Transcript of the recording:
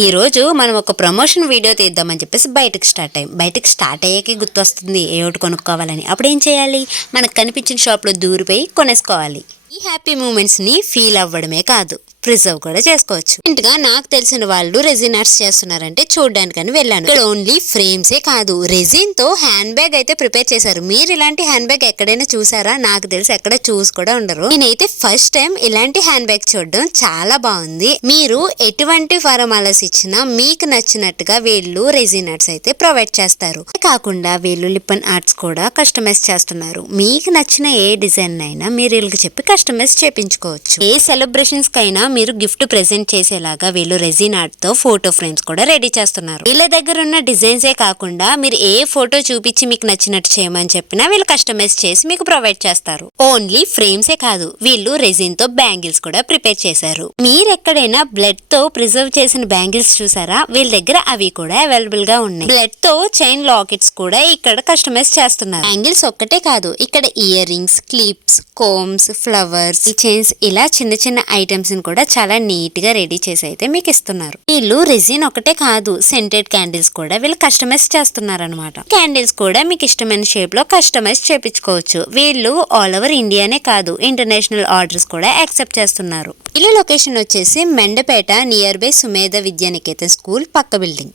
ఈ రోజు మనం ఒక ప్రమోషన్ వీడియో తీద్దామని చెప్పేసి బయటకు స్టార్ట్ అయ్యాకే గుర్తొస్తుంది ఏమిటి కొనుక్కోవాలని. అప్పుడు ఏం చేయాలి, మనకు కనిపించిన షాప్లో దూరిపోయి కొనేసుకోవాలి. ఈ హ్యాపీ మూమెంట్స్ ని ఫీల్ అవ్వడమే కాదు, ప్రిజర్వ్ కూడా చేసుకోవచ్చు. ఇంతగా నాకు తెలిసిన వాళ్ళు రెజిన్ ఆర్ట్స్ చేస్తున్నారంటే చూడడానికని వెళ్ళాను. ఇక్కడ ఓన్లీ ఫ్రేమ్సే కాదు, రెజిన్ తో హ్యాండ్ బ్యాగ్ అయితే ప్రిపేర్ చేశారు. మీరు ఇలాంటి హ్యాండ్ బ్యాగ్ ఎక్కడైనా చూసారా? నాకు తెలిసి ఎక్కడ చూసి కూడా ఉండరు. నేనైతే ఫస్ట్ టైం ఇలాంటి హ్యాండ్ బ్యాగ్ చూడడం చాలా బాగుంది. మీరు ఎటువంటి ఫార్మాలస్ ఇచ్చినా మీకు నచ్చినట్టుగా వీళ్ళు రెజిన్ ఆర్ట్స్ అయితే ప్రొవైడ్ చేస్తారు. కాకుండా వీళ్ళు లిప్పన్ ఆర్ట్స్ కూడా కస్టమైజ్ చేస్తున్నారు. మీకు నచ్చిన ఏ డిజైన్ అయినా మీరు వీళ్ళకి చెప్పి కస్టమైజ్ చేపించుకోవచ్చు. ఏ సెలబ్రేషన్స్ కైనా మీరు గిఫ్ట్ ప్రెజెంట్ చేసేలాగా వీళ్ళు రెజిన్ ఆర్ట్ తో ఫోటో ఫ్రేమ్స్ కూడా రెడీ చేస్తున్నారు. వీళ్ళ దగ్గర ఉన్న డిజైన్సే కాకుండా మీరు ఏ ఫోటో చూపించి మీకు నచ్చినట్టు చేయమని చెప్పినా వీళ్ళు కస్టమైజ్ చేసి మీకు ప్రొవైడ్ చేస్తారు. ఓన్లీ ఫ్రేమ్సే కాదు, వీళ్ళు రెజిన్ తో బ్యాంగిల్స్ కూడా ప్రిపేర్ చేశారు. మీరు ఎక్కడైనా బ్లడ్ తో ప్రిజర్వ్ చేసిన బ్యాంగిల్స్ చూసారా? వీళ్ళ దగ్గర అవి కూడా అవైలబుల్ గా ఉన్నాయి. బ్లడ్ తో చైన్ లాకెట్స్ కూడా ఇక్కడ కస్టమైజ్ చేస్తున్నారు. బ్యాంగిల్స్ ఒక్కటే కాదు, ఇక్కడ ear rings, clips, combs, flowers, chains ఇలా చిన్న చిన్న ఐటమ్స్ ని కూడా చాలా నీట్ గా రెడీ చేసి అయితే మీకు ఇస్తున్నారు. వీళ్ళు రెజిన్ ఒకటే కాదు, సెంటెడ్ క్యాండిల్స్ కూడా వీళ్ళు కస్టమైజ్ చేస్తున్నారు అనమాట. క్యాండిల్స్ కూడా మీకు ఇష్టమైన షేప్ లో కస్టమైజ్ చేపించుకోవచ్చు. వీళ్ళు ఆల్ ఓవర్ ఇండియానే కాదు, ఇంటర్నేషనల్ ఆర్డర్స్ కూడా యాక్సెప్ట్ చేస్తున్నారు. వీళ్ళ లొకేషన్ వచ్చేసి Mandapeta, near by Sumedha Vidyaniketan school పక్క బిల్డింగ్.